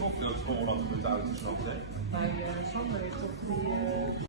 cocktailschool wat we met de auto snapt, hè? Bij Sander heeft toch die